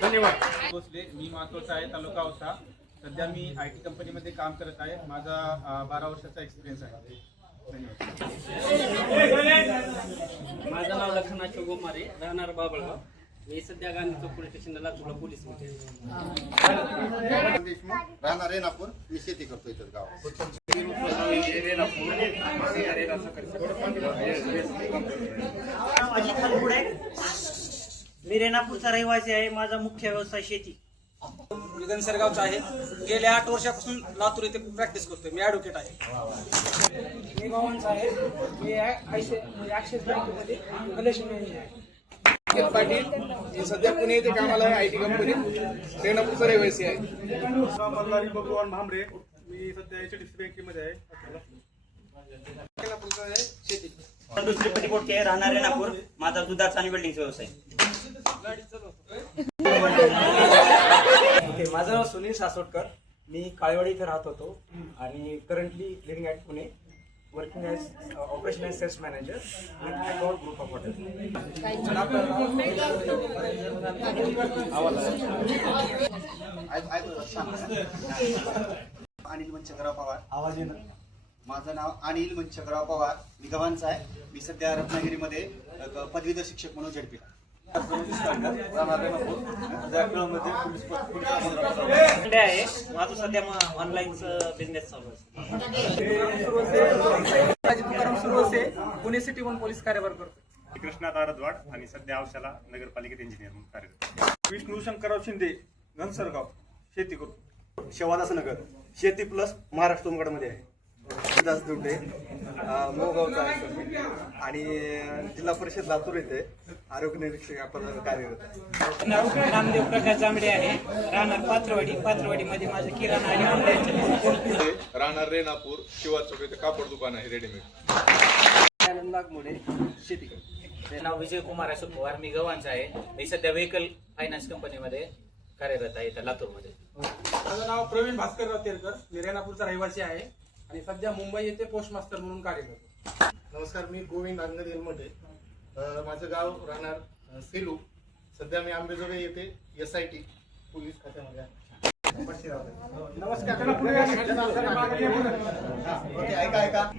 धन्यवाद भोसले मी महत्त्वाचा आहे तालुका औसा. सध्या मी आय टी कंपनीमध्ये काम करत आहे. माझा बारा वर्षाचा एक्सपिरियन्स आहे. धन्यवाद. माझं नाव लखनाचे गोमारे राहणार बाबळगाव. मी सध्या गांधी चौक पोलीस स्टेशनला लातूरला पोलीसमध्ये देशमुख राहणार रेणापूर. मी शेती करतो इथं गावात अजित हलकुडे मी रेणापूरचा रहिवासी आहे माझा मुख्य व्यवसाय शेती. मी गणसरगावचा आहे. गेल्या आठ वर्षापासून लातूर येथे प्रॅक्टिस करतोय मी ॲडव्होकेट आहे. मी गव्हाणचा आहे. मी ॲक्सिस बँकेमध्ये. कलेक्शन मॅनेजर आहे. अमित पाटील हे सध्या पुणे येथे कामाला आहे आय टी कंपनीत रेणापूरचा रहिवासी आहे. मल्हारी भगवान भांबरे. मी सध्या एच डी सी बँकेमध्ये आहे. रेणापूरचा आहे शेती. दुसरी आहे राहणार रेणापूर माझा दुधाचा आणि वेल्डिंगचा व्यवसाय. ओके माझं नाव सुनील सासोटकर मी काळेवाडी इथे राहत होतो आणि currently living at Pune working as operation as sales manager with account group of hotel Anil Manchakrao Pawar आवाज माझं नाव अनिल मंचकराव पवार. मी गव्हाणचा आहे मी सध्या रत्नागिरीमध्ये पदवीधर शिक्षक म्हणून झडपी आहे. माझं सध्या ऑनलाईनचं बिझनेस चालू आहे. पुणे सिटी वन पोलीस कार्यभार करतो कृष्णा दारदवाड आणि सध्या औशाला नगरपालिकेत इंजिनियर म्हणून कार्यरत विष्णू शंकरराव शिंदे घनसरगाव शेती करू शेवादास नगर. शेती प्लस महाराष्ट्रमध्ये आहे. दास दुटे मोगावचा आहे सर. आणि जिल्हा परिषद लातूर येथे आरोग्य निरीक्षक या पदावर कार्यरत आहे. नामदेव प्रकाश जांभडे आहे. राहणार पात्रवाडी. पात्रवाडीमध्ये माझं किराणा आणि ऑनलाईनचं राहणार रेणापूर शिवा चौक इथे कापड दुकान आहे रेडीमेड नागमोडे शेती. माझं नाव विजय कुमार अशोक पवार. मी गव्हाणचा आहे. मी सध्या व्हेकल फायनान्स कंपनीमध्ये कार्यरत आहे इथं लातूरमध्ये. माझं नाव प्रवीण भास्करराव तेरकर मी रेणापूरचा रहिवासी आहे. आणि सध्या मुंबई येथे पोस्ट मास्टर म्हणून कार्य करतो नमस्कार मी गोविंद अंगद येलमटे. माझं गाव राहणार सेलू. सध्या मी आंबेजोगाई येथे एस आय टी पोलीस खात्यामध्ये आहे. नमस्कार ओके ऐका ऐका.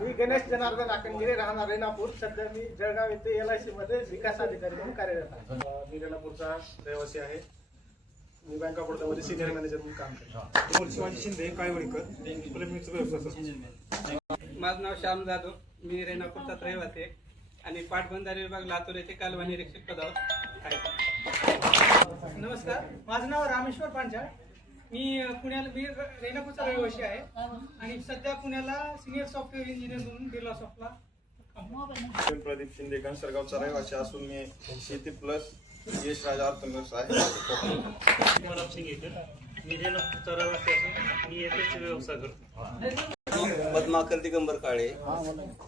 मी गणेश जनार्दन आकंगिरे राहणार रेणापूर. सध्या मी जळगाव येथे एल आय सी मध्ये विकास अधिकारी म्हणून कार्यरत आहे. मी रेणापूरचा रहिवासी आहे. मी बँक ऑफ बडोदामध्ये सिनियर मॅनेजर म्हणून काम करतो. शिवाजी शिंदे व्यवसाय माझं नाव श्याम जाधव. मी रेणापूरचा रहिवासी आहे आणि पाटबंधारे विभाग लातूर येथे कालवा निरीक्षक पदावर आहे. नमस्कार. माझं नाव रामेश्वर पांचाळ. मी पुण्याला मी रेणापूरचा रहिवासी आहे. आणि सध्या पुण्याला सिनियर सॉफ्टवेअर इंजिनियर म्हणून बिर्ला सॉफ्टला प्रदीप शिंदे घनसरगावचा रहिवासी असून मी शेती प्लस यश राजा पद्माकर दिगंबर काळे.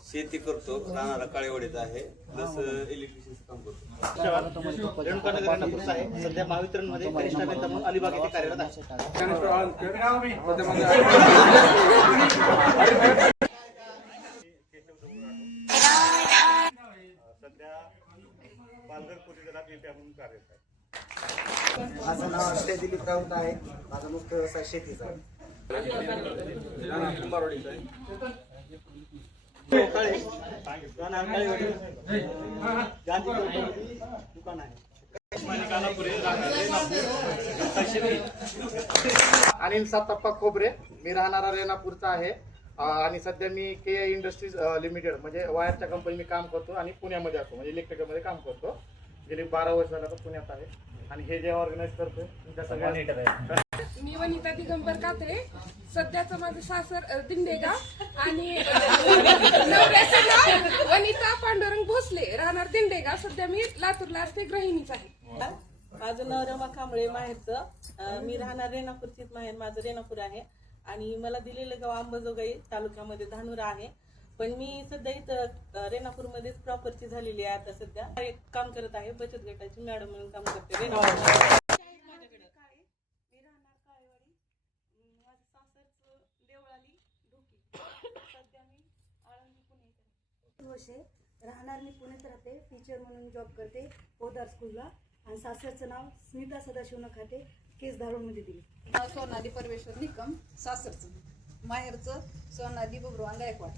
शेती करतो राहणारा काळेवाडीचा आहे. प्लस इलेक्ट्रिशियनचं काम करतो. रेणुकानगर आहे. सध्या महावितरणमध्ये कनिष्ठ अभियंता म्हणून अलिबाग येथे कार्यरत आहे. पालघर पोलीस दलात येथे म्हणून कार्यरत आहे. माझं नाव अक्षय दिलीप राऊत आहे. माझा मुख्य व्यवसाय शेतीचा आहे दुकान आहे. अनिल सातप्पा खोबरे. मी राहणारा रेणापूरचा आहे. आणि सध्या मी के आय इंडस्ट्रीज लिमिटेड म्हणजे वायरच्या कंपनी मी काम करतो आणि पुण्यामध्ये असतो. म्हणजे इलेक्ट्रिकलमध्ये काम करतो. गेली बारा वर्ष झालं आता पुण्यात आहे. आणि हे जे ऑर्गनाईज करतोय त्या सगळ्या मी वनिता दिगंबर कात्रे सध्याचं माझं सासर अ, दिंडेगाव. आणि अ, नवऱ्याचं नाव वनिता पांडुरंग भोसले राहणार दिंडेगाव. सध्या मी लातूरला असते गृहिणीच आहे. माझं नाव रमा कांबळे माहेरचं. मी राहणार रेणापूरचीच माहेर. माझं रेणापूर आहे. आणि मला दिलेलं गाव अंबाजोगाई तालुक्यामध्ये धानुरा आहे. पण मी सध्या इथं रेणापूरमध्येच प्रॉपरची झालेली आहे आता सध्या. एक काम करत आहे बचत गटाची मॅडम म्हणून काम करते रेणापूर मी राहणार काळेवाडी. अं, माझं सासरचं देवळाली ढोकी. सध्या मी पुण्यात राहते. टीचर म्हणून जॉब करते पोदार स्कूलला आणि सासरचं नाव स्मिता सदाशिव नखाते केस धारूरमध्ये दिली. नाव सोनाली परमेश्वर निकम सासरचं. माहेरचं सोनाली बबरुवान गायकवाड.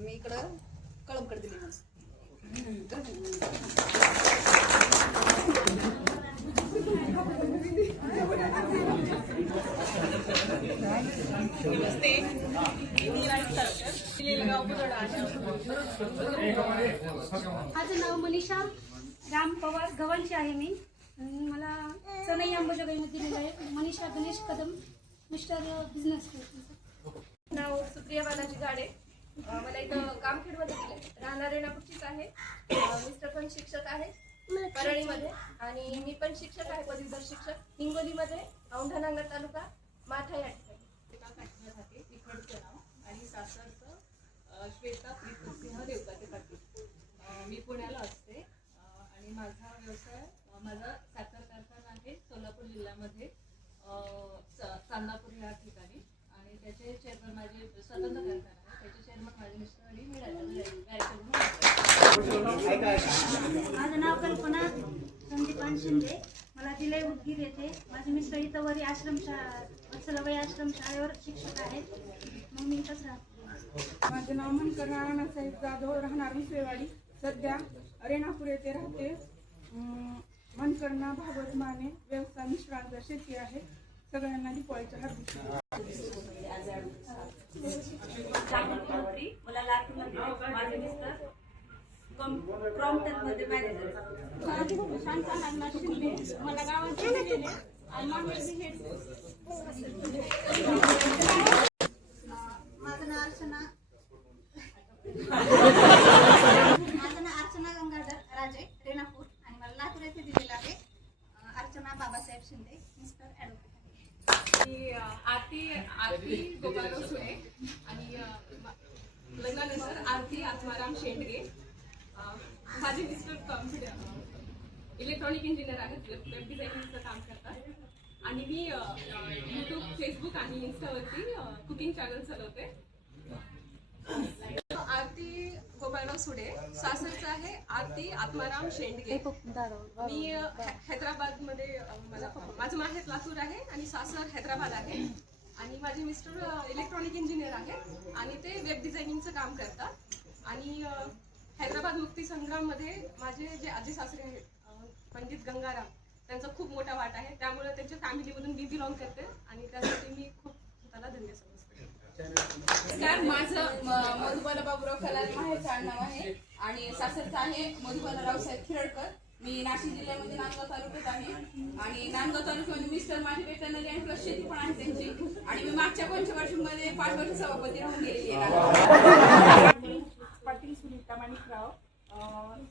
मी इकडं कळमकडे दिली नमस्ते. माझं नाव मनीषा. राम पवार गव्हाणची आहे मी. आणि मला सनई अंबाजोगाईमध्ये दिलेलं आहे. मनीषा गणेश कदम मिस्टर बिझनेस नाव सुप्रिया बालाजी गाडे. मला इथं कामखेडमध्ये दिले राहणार रेणापूरचीच आहे. मिस्टर पण शिक्षक आहे. परळीमध्ये. आणि मी पण शिक्षक आहे पदवीधर शिक्षक. हिंगोलीमध्ये औंढा नांगर तालुका माठा या ठिकाणी नाव. आणि सासरचं श्वेता प्रीतसिंह देवकाते पाटील अ, मी पुण्याला असते अ, आणि माझा व्यवसाय अ, माझा साखर कारखाना आहे सोलापूर जिल्ह्यामध्ये अ, च- चांदापूर या ठिकाणी आणि त्याचे चेअरमन माझे स्वतंत्र कारखाना आहे त्याचे चेअरमन माझे मिस्टर आणि मी डायरेक्टर म्हणून माझं नाव कल्पना संदीपान शिंदे. मला दिलंय उदगीर येथे. माझे मिस्टर इथं वरी आश्रम शाळा वत्सलाबाई आश्रम शाळेवर शिक्षक आहेत. मग मी इथंच राहते. माझं नाव मनकर नारायणसाहेब जाधव. राहणार मुसळेवाडी सध्या रेणापूर येथे राहते. मनकरणा भागवत माने व्यवसाय मिश्रांचा शेती आहे. सगळ्यांना दिपाळीच्या हार्दिक मला लातूरमध्ये माझे मिस्टर मध्ये मॅनेजर शांता नागनाथ शिंदे मला गावाचे दिलेले माझं नाव अर्चना. माझं नाव अर्चना गंगाधर राजे रेणापूर. आणि मला लातूर येथे दिलेलं आहे. अर्चना बाबासाहेब शिंदे मिस्टर ॲडव्होकेट आरती आरती गोपालराव सुळे आणि अ, मा- लग्नानंतर आरती आत्माराम शेंडगे अ, माझे मिस्टर कॉम्प्युटर इलेक्ट्रॉनिक इंजिनियर आहेत वेब डिझायनिंगचं काम करतात. आणि मी यूट्यूब फेसबुक आणि इन्स्टावरती कुकिंग चॅनल चालवते. आरती गोपालराव सुडे सासरचं आहे आरती आत्माराम शेंडगे. मी हैदराबादमध्ये मला माझं माहेर लातूर आहे आणि सासर हैदराबाद आहे. आणि माझे मिस्टर इलेक्ट्रॉनिक इंजिनियर आहेत आणि ते वेब डिझायनिंगचं काम करतात. आणि हैदराबाद मुक्ती संग्राममध्ये माझे जे आजी सासरे आहेत पंडित गंगाराम त्यांचा खूप मोठा वाटा आहे. त्यामुळे त्यांच्या फॅमिलीमधून मी बिलॉंग करते आणि त्यासाठी मी खूप स्वतःला धन्य समजते. सर माझं म- मधुबाला बाबुराव कलाल माहेरचं नाव आहे. आणि सासरचं आहे मधुबाला रावसाहेब खिरडकर. मी नाशिक जिल्ह्यामध्ये नांदगाव तालुक्यात आहे. आणि नांदगाव तालुक्यामध्ये मिस्टर माझे वेटनरी आणि प्लस शेती पण आहे त्यांची. आणि मी मागच्या पंचवर्षीमध्ये पाच वर्ष सभापती राहून गेलेली आहे. प्रामाणिकराव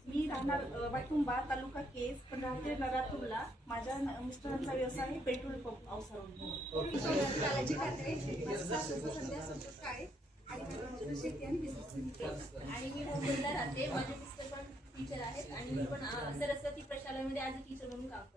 मी राहणार अं, वाटुंबा तालुका केस पण राहते नरातूरला. माझ्या मिस्टरांचा व्यवसाय आहे पेट्रोल पंप अवसर आणि मी मुंबईला राहते. माझे मिस्टर पण टीचर आहेत. आणि मी पण सरस्वती प्रशालामध्ये आज टीचर म्हणून काम टीचर